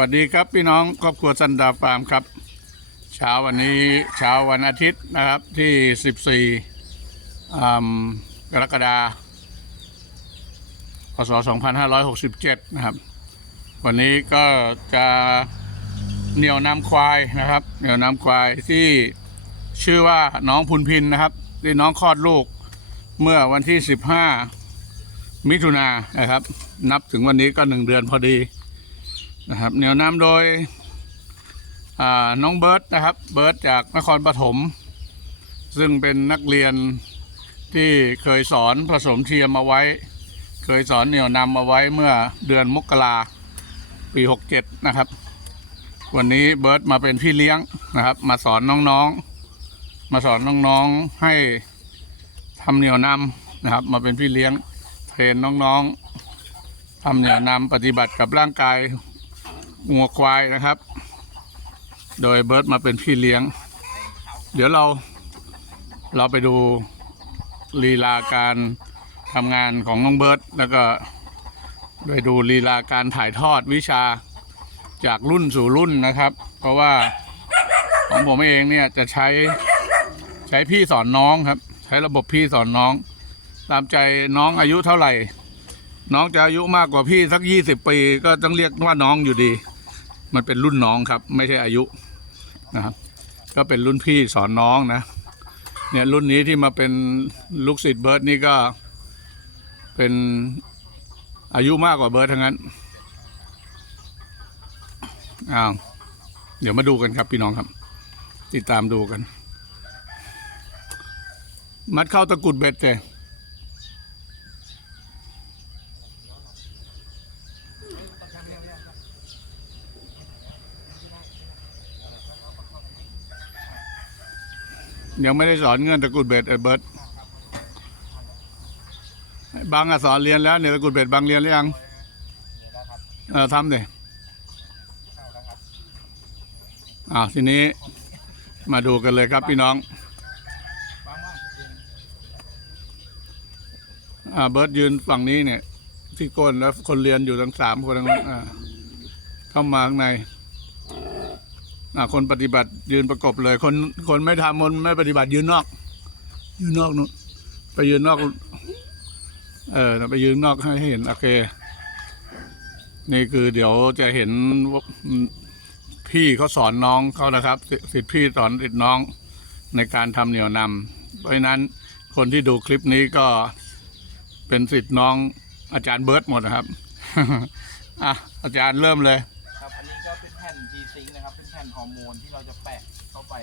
วัสดีครับพี่น้องครอบครัวสันดาฟาร์มครับ เช้าวันนี้เช้าวันอาทิตย์นะครับที่ 14กรกฎาคมพศ2567 นะครับ วันนี้ก็จะเหนี่ยวนำควายนะครับ เหนี่ยวนำควายที่ชื่อว่าน้องพุนพินนะครับที่น้องคลอดลูกเมื่อวันที่ 15 มิถุนายนนะครับ นับถึงวันนี้ก็หนึ่งเดือนพอดี นะครับเหนียวนำโดยน้องเบิร์ตนะครับเบิร์ตจากนครปฐมซึ่งเป็นนักเรียนที่เคยสอนผสมเทียมเอาไว้ เคยสอนเหนียวนำเอาไว้เมื่อเดือนมกราปี 67 นะครับ วันนี้เบิร์ตมาเป็นพี่เลี้ยงนะครับ มาสอนน้องๆ มาสอนน้องๆให้ทำเหนียวนำนะครับ มาเป็นพี่เลี้ยงเทรนน้องๆทำเหนียวนำปฏิบัติกับร่างกาย งัวควายนะครับ โดยเบิร์ตมาเป็นพี่เลี้ยง เดี๋ยวเราเราไปดูลีลาการทำงานของน้องเบิร์ตแล้วก็ไปดูลีลาการถ่ายทอดวิชาจากรุ่นสู่รุ่นนะครับ เพราะว่าของผมเองเนี่ยจะใช้ใช้พี่สอนน้องครับ ใช้ระบบพี่สอนน้อง ตามใจน้องอายุเท่าไหร่ น้องจะอายุมากกว่าพี่สักยี่สิบปี ก็ต้องเรียกว่าน้องอยู่ดี มันเป็นรุ่นน้องครับ ไม่ใช่อายุนะครับ ก็เป็นรุ่นพี่สอนน้องนะ เนี่ยรุ่นนี้ที่มาเป็นลูกศิษย์เบิร์ดนี่ก็เป็นอายุมากกว่าเบิร์ดทั้งนั้นอ้าวเดี๋ยวมาดูกันครับพี่น้องครับ ติดตามดูกัน มัดเข้าตะกุดเบ็ดเลย ยังไม่ได้สอนเงื่อนตะกรุดเบ็ดไอ้เบิร์ตบางอสอนเรียนแล้วเนี่ยตะกรุดเบ็ดบางเรียนหรือยังเออทำเลยอ้าวทีนี้มาดูกันเลยครับพี่น้องอ่าเบิร์ตยืนฝั่งนี้เนี่ย ที่ก้นแล้วคนเรียนอยู่ทั้งสามคนทั้งนั้นอ่าเข้ามาข้างใน คนปฏิบัติยืนประกบเลย คนคนไม่ทำคนไม่ปฏิบัติยืนนอก ยืนนอกนู้นไปยืนนอก เออไปยืนนอกให้เห็นโอเค นี่คือเดี๋ยวจะเห็นพี่เขาสอนน้องเขานะครับสิทธิพี่สอนสิทธิน้องในการทำเหนี่ยวนำเพราะฉะนั้นคนที่ดูคลิปนี้ก็เป็นสิทธิน้องอาจารย์เบิร์ตหมดนะครับ อะอาจารย์เริ่มเลย ครับ อันนี้ก็เป็นแผ่น G Sync นะครับเป็นฮอร์โมนที่เราจะแปะเข้าไป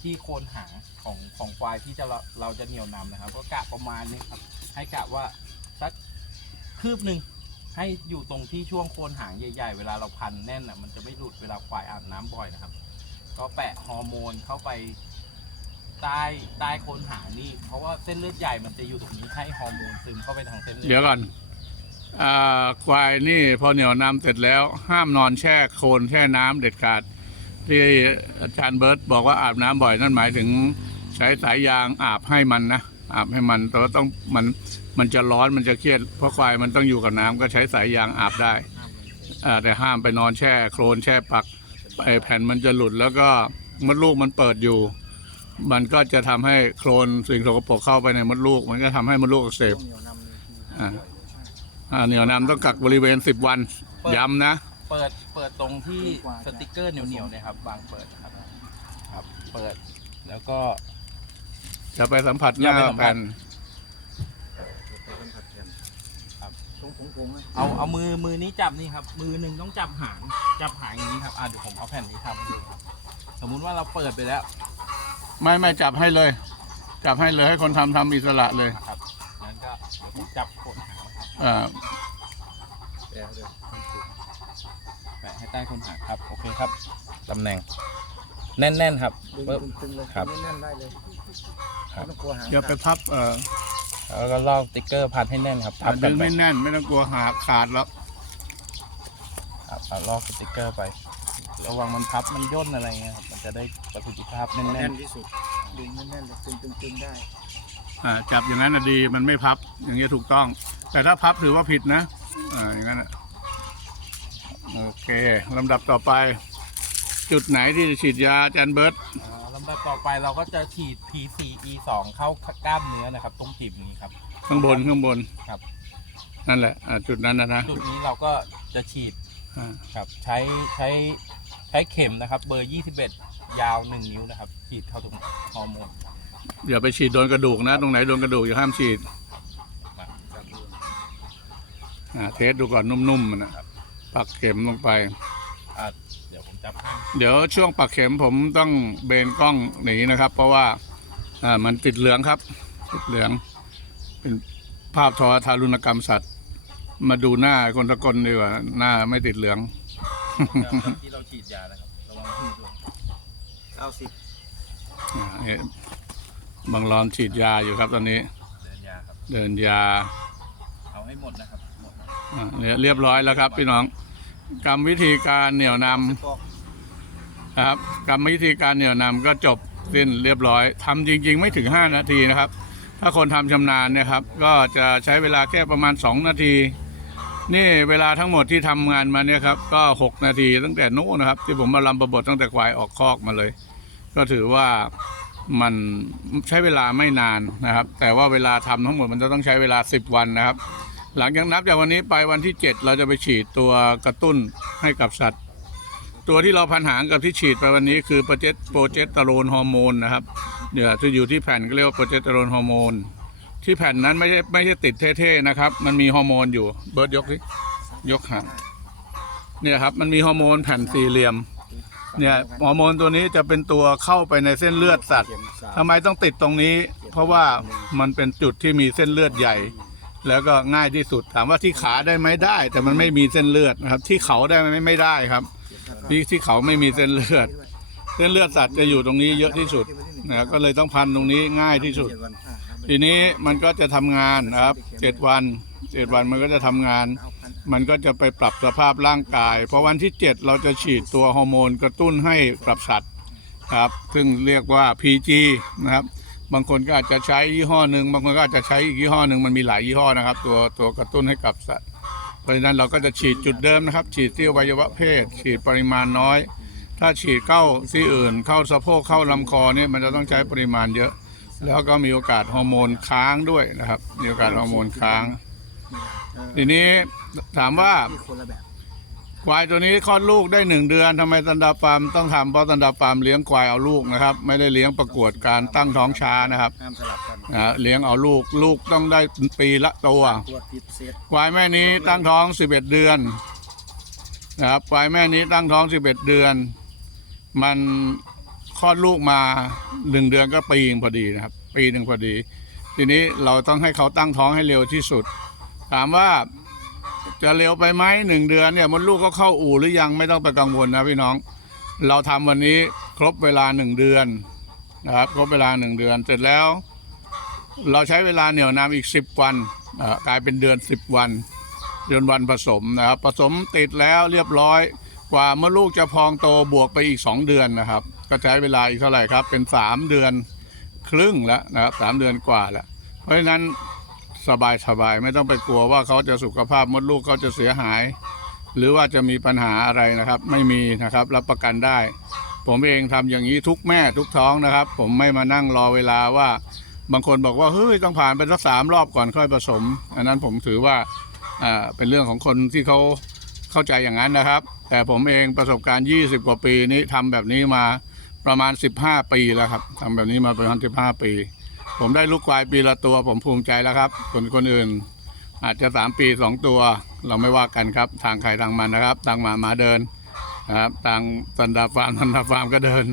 ที่โคนหางของของควายที่จะเราเราจะเหนี่ยวนำนะครับ ก็กะประมาณนี้ครับ ให้กะว่าสักคืบหนึ่งให้อยู่ตรงที่ช่วงโคนหางใหญ่ๆ เวลาเราพันแน่นอะมันจะไม่หลุดเวลาควายอาบน้ำบ่อยนะครับ ก็แปะฮอร์โมนเข้าไปใต้ใต้โคนหางนี่เพราะว่าเส้นเลือดใหญ่มันจะอยู่ตรงนี้ให้ฮอร์โมนซึมเข้าไปทางเส้นเลือดเดี๋ยวก่อน ควายนี่พอเหนียวนำเสร็จแล้วห้ามนอนแช่โคลนแช่น้ำเด็ดขาด ที่อาจารย์เบิร์ตบอกว่าอาบน้ำบ่อยนั่นหมายถึงใช้สายยางอาบให้มันนะอาบให้มันแต่ว่าต้องมันมันจะร้อนมันจะเครียดเพราะควายมันต้องอยู่กับน้ำก็ใช้สายยางอาบได้แต่ห้ามไปนอนแช่โคลนแช่ปักไอแผ่นมันจะหลุดแล้วก็มดลูกมันเปิดอยู่ มันก็จะทำให้โคลนสิ่งสกปรกเข้าไปในมดลูก มันก็ทำให้มดลูกอักเสบอ่า อ่าเหนียวนำต้องกักบริเวณสิบวันย้ำนะ เปิดเปิดตรงที่สติกเกอร์เหนียวๆเนะครับวางเปิดนะครับ ครับ เปิดแล้วก็ จะไปสัมผัสหอย่าน้าไปสัมผัส แผ่นเอาเอามือมือนี้จับนี่ครับ มือหนึ่งต้องจับหางจับหางอย่างนี้ครับอ่าเดี๋ยวผมเอาแผ่นนี้ทำให้ดูครับสมมุติว่าเราเปิดไปแล้วไม่ไม่จับให้เลย จับให้เลยให้คนทำทำอิสระเลย นะครับงั้นก็เดี๋ยวผมจับโคนหางนะครับ อ่าแปะให้ใต้โคนหางครับ โอเคครับตำแหน่ง แน่นๆครับดึงปึ๊บตึงๆเลยครับ แน่นๆได้เลยครับ ไม่ต้องกลัวหางอย่าไปพับเอ่อแล้วก็ลอกสติ๊กเกอร์พันให้แน่นครับทับกัดึนงไปไม่แน่น ไม่ต้องกลัวหาขาดแล้วครับเอาลอกสติ๊กเกอร์ไป ระวังมันพับมันย่นอะไรเงี้ยครับมันจะได้ประสิทธิภาพแน่แน่นนที่สุดดึงแน่นๆเลยตึงๆๆได้ อ่าจับอย่างนั้นน่ะดีมันไม่พับอย่างเงี้ยถูกต้อง แต่ถ้าพับถือว่าผิดนะอ่าอย่างนั้นน่ะๆโอเคลำดับต่อไป จุดไหนที่จะฉีดยาอาจารย์เบิร์ตอ่าลำดับต่อไปเราก็จะฉีด P4E2 เข้ากล้ามเนื้อนะครับ ตรงจีบนี้ครับ ข้างบนข้างบนครับ นั่นแหละอ่าจุดนั้นนะนะจุดนี้เราก็จะฉีดอ่าครับใช้ใช้ใช้เข็มนะครับ เบอร์ 21 ยาว 1 นิ้วนะครับ ฉีดเข้าตรงฮอร์โมน อย่าไปฉีดโดนกระดูกนะ ตรงไหนโดนกระดูกอย่าห้ามฉีดอ่าเทสดูก่อนนุ่มๆมันนะปักเข็มลงไปอ่าเดี๋ยวผมจับให้เดี๋ยวช่วงปักเข็มผมต้องเบนกล้องหนีนะครับ เพราะว่าอ่ามันติดเหลืองครับติดเหลืองเป็นภาพทอทารุณกรรมสัตว์ มาดูหน้าคนตะกลดีกว่าหน้าไม่ติดเหลืองที่เราฉีดยานะครับระวังที่ด้วยเก้าสิบอ่าเห็น บางรอนฉีดยาอยู่ครับตอนนี้ เดินยาครับ เดินยา เอาให้หมดนะครับ หมดอ่าเนี่ยเรียบร้อยแล้วครับ พี่น้องกรรมวิธีการเหนี่ยวนำก็นะครับกรรมวิธีการเหนี่ยวนำก็จบสิ้นเรียบร้อยทำจริง ๆ ไม่ถึง 5 นาทีนะครับ ถ้าคนทำชำนาญเนี่ยครับ ก็จะใช้เวลาแค่ประมาณ 2 นาที นี่เวลาทั้งหมดที่ทำงานมาเนี่ยครับก็ 6 นาทีตั้งแต่นู้นนะครับ ที่ผมมาลำประบทตั้งแต่ควายออกคอกมาเลย ก็ถือว่า มันใช้เวลาไม่นานนะครับ แต่ว่าเวลาทำทั้งหมดมันจะต้องใช้เวลา 10 วันนะครับ หลังจากนับจากวันนี้ไปวันที่ 7 เราจะไปฉีดตัวกระตุ้นให้กับสัตว์ ตัวที่เราพันหางกับที่ฉีดไปวันนี้คือโปรเจสโปรเจสเตอโรนฮอร์โมนนะครับเดี๋ยวจะอยู่ที่แผ่นก็เรียกว่าโปรเจสเตอโรนฮอร์โมนที่แผ่นนั้นไม่ใช่ไม่ใช่ติดเท่ๆนะครับ มันมีฮอร์โมนอยู่เบิร์ดยกสิยกหางเนี่ยครับมันมีฮอร์โมนแผ่นสี่เหลี่ยม เนี่ยฮอร์โมนตัวนี้จะเป็นตัวเข้าไปในเส้นเลือดสัตว์เข็มสามทำไมต้องติดตรงนี้ เพราะว่ามันเป็นจุดที่มีเส้นเลือดใหญ่ แล้วก็ง่ายที่สุดถามว่าที่ขาได้ไหมได้ แต่มันไม่มีเส้นเลือดนะครับ ที่เขาได้ไหมไม่ได้ครับ ที่ที่เขาไม่มีเส้นเลือด เส้นเลือดสัตว์จะอยู่ตรงนี้เยอะที่สุดนะครับก็เลยต้องพันตรงนี้ง่ายที่สุดเจ็วันอ่าครับทีนี้มันก็จะทำงานนะครับเจ็ดวันเจ็ดวันมันก็จะทำงานเอาพัน มันก็จะไปปรับสภาพร่างกาย พอวันที่ 7 เราจะฉีดตัวฮอร์โมนกระตุ้นให้กับสัตว์ครับซึ่งเรียกว่า PG นะครับ บางคนก็อาจจะใช้ยี่ห้อหนึ่งบางคนก็อาจจะใช้อีกยี่ห้อหนึ่งมันมีหลายยี่ห้อนะครับ ตัวตัวกระตุ้นให้กับสัตว์เพราะฉะนั้นเราก็จะฉีดจุดเดิมนะครับ ฉีดที่อวัยวะเพศ ฉีดปริมาณน้อย ถ้าฉีดเข้าที่อื่น เข้าสะโพกเข้าลำคอเนี่ยมันจะต้องใช้ปริมาณเยอะ แล้วก็มีโอกาสฮอร์โมนค้างด้วยนะครับ มีโอกาสฮอร์โมนค้าง ทีนี้ถามว่ามีคนละแบบควายตัวนี้คลอดลูกได้หนึ่งเดือนทำไมตันดาฟาร์มต้องทำเพราะตันดาฟาร์มเลี้ยงควายเอาลูกนะครับ ไม่ได้เลี้ยงประกวดการตั้งท้องช้านะครับห้ามสลับกันนะเลี้ยงเอาลูกลูกต้องได้ปีละตัวตรวจผิดเซตควายแม่นี้ตั้งท้อง 11 เดือนนะครับควายแม่นี้ตั้งท้อง 11 เดือน มันคลอดลูกมาหนึ่งเดือนก็ปีหนึงพอดีนะครับ ปีหนึ่งพอดี ทีนี้เราต้องให้เขาตั้งท้องให้เร็วที่สุด ถามว่าจะเร็วไปไหมหนึ่งเดือนเนี่ยมดลูกก็เข้าอู่หรือยังไม่ต้องไปกังวลนะพี่น้อง เราทำวันนี้ครบเวลาหนึ่งเดือนนะครับครบเวลาหนึ่งเดือน เสร็จแล้ว เราใช้เวลาเหนี่ยวนำอีกสิบวันกลายเป็นเดือนสิบวันเดือนวันผสมนะครับผสมติดแล้วเรียบร้อย กว่าเมื่อลูกจะพองโตบวกไปอีกสองเดือนนะครับ ก็ใช้เวลาอีกเท่าไหร่ครับ เป็นสามเดือนครึ่งแล้วนะครับสามเดือนกว่าแล้ว เพราะฉะนั้น สบายสบายไม่ต้องไปกลัวว่าเขาจะสุขภาพมดลูกเขาจะเสียหาย หรือว่าจะมีปัญหาอะไรนะครับ ไม่มีนะครับรับประกันได้ ผมเองทำอย่างนี้ทุกแม่ทุกท้องนะครับ ผมไม่มานั่งรอเวลาว่าบางคนบอกว่าเฮ้ยต้องผ่านไปสักสามรอบก่อนค่อยผสม อันนั้นผมถือว่าอ่าเป็นเรื่องของคนที่เขาเข้าใจอย่างนั้นนะครับ แต่ผมเองประสบการณ์ 20 กว่าปีนี้ทำแบบนี้มาประมาณ 15 ปีแล้วครับทำแบบนี้มาประมาณ 15 ปี ผมได้ลูกควายปีละตัว ผมภูมิใจแล้วครับคนคนอื่น อาจจะ3ปี2ตัว เราไม่ว่ากันครับ ทางใครทางมันนะครับทางหมาหมาเดินนะครับทางตันดาฟาร์มตันดาฟาร์มก็เดิน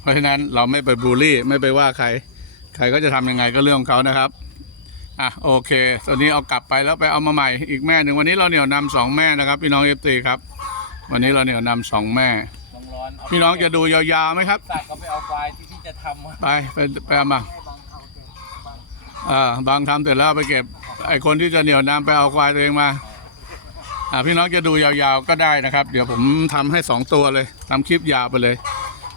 เพราะฉะนั้นเราไม่ไปบูลลี่ไม่ไปว่าใคร ใครก็จะทำยังไงก็เรื่องของเขานะครับอะโอเคตอนนี้เอากลับไปแล้วไปเอามาใหม่อีกแม่หนึ่งวันนี้เราเหนี่ยวนำสองแม่นะครับ พี่น้องเอฟซีครับ วันนี้เราเหนี่ยวนำสองแม่ลองร้อนเอาพี่น้องจะดูยาวๆไหมครับสัตว์ก็ไปเอาควายที่ที่จะทำมาไปไปไปเอามา อ่าบางทำเสร็จแล้วไปเก็บไอคนที่จะเหนี่ยวนำไปเอาควายตัวเองมาอ่าพี่น้องจะดูยาวๆก็ได้นะครับ เดี๋ยวผมทำให้สองตัวเลยทำคลิปยาวไปเลย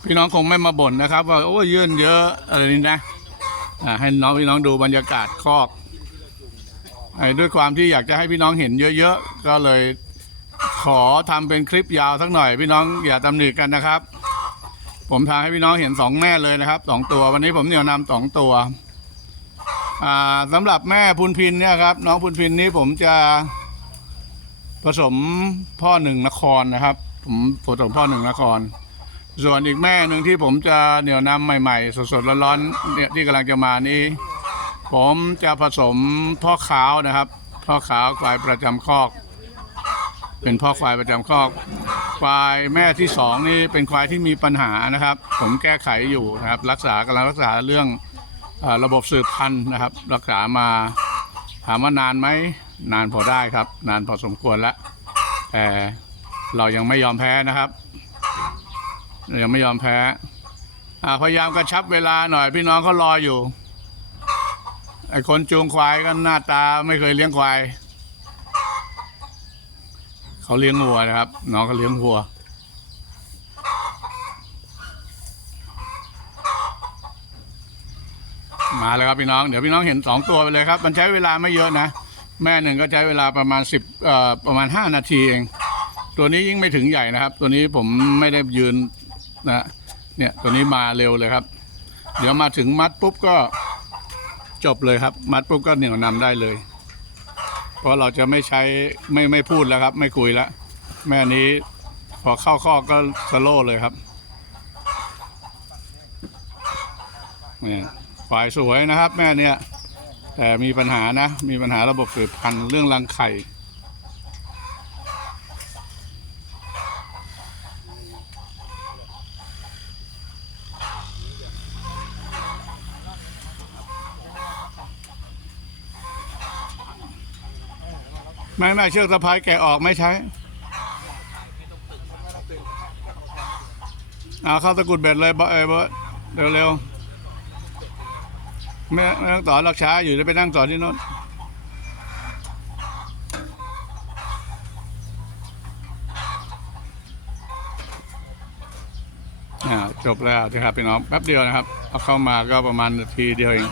พี่น้องคงไม่มาบ่นนะครับ ว่าโอ้ยยื่นเยอะอะไรนี่นะอ่าให้น้องพี่น้องดูบรรยากาศคอกไอ้ด้วยความที่อยากจะให้พี่น้องเห็นเยอะๆ ก็เลยขอทำเป็นคลิปยาวสักหน่อย พี่น้องอย่าตำหนิกันนะครับ ผมทำให้พี่น้องเห็นสองแม่เลยนะครับสองตัว วันนี้ผมเหนี่ยวนำสองตัว สำหรับแม่พุนพินเนี่ยครับ น้องพุนพินนี้ผมจะผสมพ่อหนึ่งนครนะครับ ผมผสมพ่อหนึ่งนคร ส่วนอีกแม่หนึ่งที่ผมจะเหนี่ยวนำใหม่ ๆ สดๆร้อนๆเนี่ยที่กำลังจะมานี้ ผมจะผสมพ่อขาวนะครับ พ่อขาวควายประจำคอก เป็นพ่อควายประจำคอกควายแม่ที่สองนี่เป็นควายที่มีปัญหานะครับ ผมแก้ไขอยู่นะครับ รักษากำลังรักษาเรื่อง ระบบสืบพันธุ์นะครับ รักษามาถามว่านานไหมนานพอได้ครับ นานพอสมควรแล้วแต่เรายังไม่ยอมแพ้นะครับเรายังไม่ยอมแพ้พยายามกระชับเวลาหน่อยพี่น้องเขารออยู่ไอคนจูงควายก็หน้าตาไม่เคยเลี้ยงควายเขาเลี้ยงวัวนะครับ น้องเขาเลี้ยงวัว มาเลยครับพี่น้องเดี๋ยวพี่น้องเห็นสองตัวไปเลยครับ มันใช้เวลาไม่เยอะนะ แม่หนึ่งก็ใช้เวลาประมาณสิบเอ่อประมาณห้านาทีเอง ตัวนี้ยิ่งไม่ถึงใหญ่นะครับ ตัวนี้ผมไม่ได้ยืนนะเนี่ยตัวนี้มาเร็วเลยครับ เดี๋ยวมาถึงมัดปุ๊บก็จบเลยครับ มัดปุ๊บก็เหนี่ยวนำได้เลย เพราะเราจะไม่ใช้ไม่ไม่พูดแล้วครับ ไม่คุยแล้วแม่นี้พอเข้าข้อก็สโลว์เลยครับนี่ ฝ่ายสวยนะครับ แม่เนี่ยแต่มีปัญหานะ มีปัญหาระบบสืบพันธุ์เรื่องรังไข่ไม่ไม่เชือกสะพายแกะออกไม่ใช้เอาเข้าตะกุดเบ็ดเลยเบอเร็วเร็วๆ ไม่ไม่ต้องต่อหลักช้าอยู่จะไปนั่งต่อที่โน้นจบแล้วนะครับพี่น้องแป๊บเดียวนะครับ เอาเข้ามาก็ประมาณนาทีเดียวเอง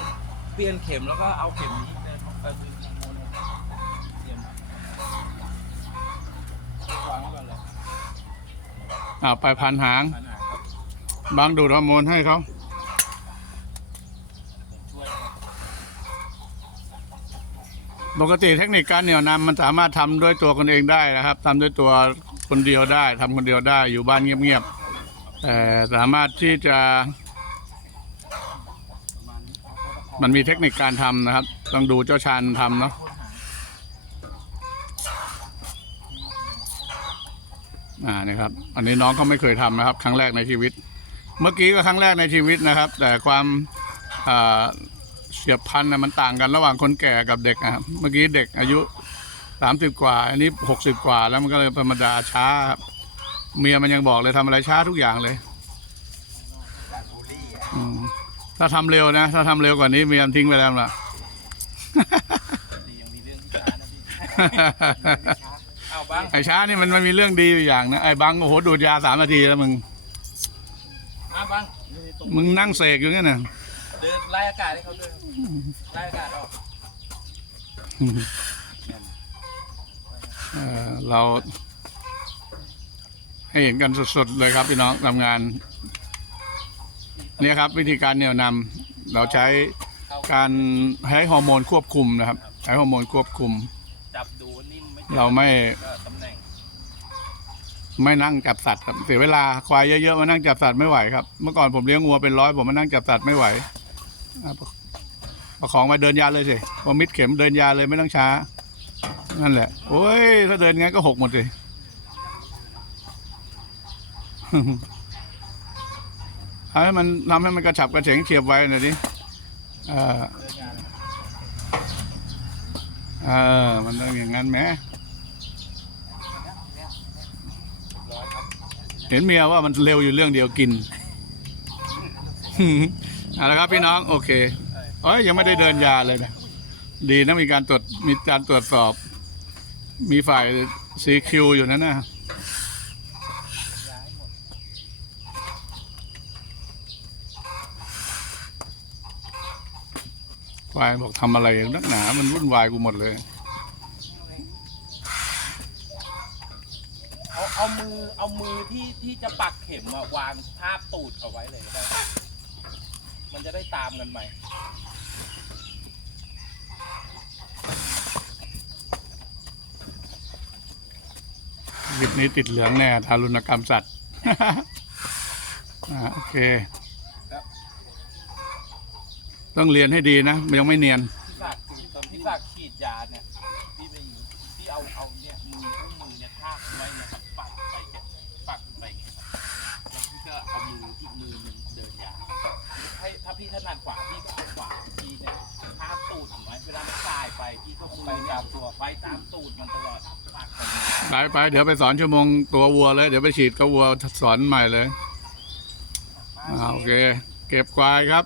เปลี่ยนเข็มแล้วก็เอาเข็มนี้เนี่ยเอาไปทางโน้นเตรียมวางไว้ก่อนเลยอ่าไปพันหางบบางดูดฮอร์โมนให้เขา ช่วยครับ ปกติเทคนิคการเหนี่ยวนำมันสามารถทำด้วยตัวคนเองได้นะครับทำด้วยตัวคนเดียวได้ทำคนเดียวได้อยู่บ้านเงียบๆแต่สามารถที่จะ มันมีเทคนิคการทำนะครับ ต้องดูเจ้าชาญทำเนาะอ่านะครับ อันนี้น้องเขาไม่เคยทำนะครับ ครั้งแรกในชีวิต เมื่อกี้ก็ครั้งแรกในชีวิตนะครับ แต่ความอ่า เฉียบพลันนะมันต่างกันระหว่างคนแก่กับเด็กนะครับเมื่อกี้เด็กอายุสามสิบกว่า อันนี้หกสิบกว่าแล้วมันก็เลยธรรมดาช้าครับเมียมันยังบอกเลยทำอะไรช้าทุกอย่างเลยอืมถ้าทำเร็วนะ ถ้าทำเร็วกว่านี้เมียมันทิ้งไปแล้วล่ะดียังมีเรื่องที่ช้านะพี่เอาบ้างไอ้ช้านี่มันมันมีเรื่องดีอยู่อย่างนะไอ้บังโอ้โหดูดยาสามนาทีแล้วมึงอะบ้างมึงนั่งเสกอยู่เนี่ยนะเดินไล่อากาศให้เขาด้วย เรา ให้เห็นกันสดๆเลยครับพี่น้องทำงาน เนี่ยครับ วิธีการเหนี่ยวนำเราใช้การใช้ฮอร์โมนควบคุมนะครับ ใช้ฮอร์โมนควบคุม จับดูนิ่มไม่เราไม่ตำแหน่งไม่นั่งจับสัตว์ครับเสียเวลาควายเยอะๆมานั่งจับสัตว์ไม่ไหวครับ เมื่อก่อนผมเลี้ยงวัวเป็นร้อยผมมานั่งจับสัตว์ไม่ไหว เอะประคองมาเดินยาเลยสิพอมิดเข็มเดินยาเลยไม่ต้องช้า นั่นแหละ โอ้ย ถ้าเดินงั้นก็หกหมดสิให้มันทำให้มันกระฉับกระเฉงเฉียบไว้หน่อยดิเออเดินงานเออ มันต้องอย่างนั้นแหมเห็นเมียว่ามันเร็วอยู่เรื่องเดียวกินเอาละครับพี่น้อง โอเค เอ้ยยังไม่ได้เดินยาเลยนะดีนะมีการตรวจมีการตรวจสอบ มีฝ่ายซีคิวอยู่นั่นนะย้ายหมดฝ่ายบอกทำอะไรนักหนา มันวุ่นวายกูหมดเลย เอาเอามือเอามือที่ที่จะปักเข็มอะวางทาบตูดเอาไว้เลยได้มันจะได้ตามกันใหม่ คลิปนี้ติดเหลืองแน่ทารุณกรรมสัตว์ อ่าโอเค ต้องเรียนให้ดีนะมันยังไม่เนียน พี่ศักดิ์ตอนพี่ศักดิ์ฉีดยาเนี่ยพี่ไปอยู่พี่เอาเอาเนี่ยมือคู่มือเนี่ยทาบไว้เนี่ยครับปักไปเนี่ยปักไปเนี่ยครับแล้วพี่ก็เอามืออีกมือหนึ่งเดินยาให้ถ้าพี่ถนัดขวาพี่ก็เอาขวาพี่เนี่ยทาบตูดมันไว้เวลามันสายไปพี่ก็มือตามตัวไปตามตูดมันตลอด ไปเนี่ยไปเดี๋ยวไปสอนชั่วโมงตัววัวเลย เดี๋ยวไปฉีดกับวัวสอนใหม่เลยอ่าโอเค เก็บควายครับ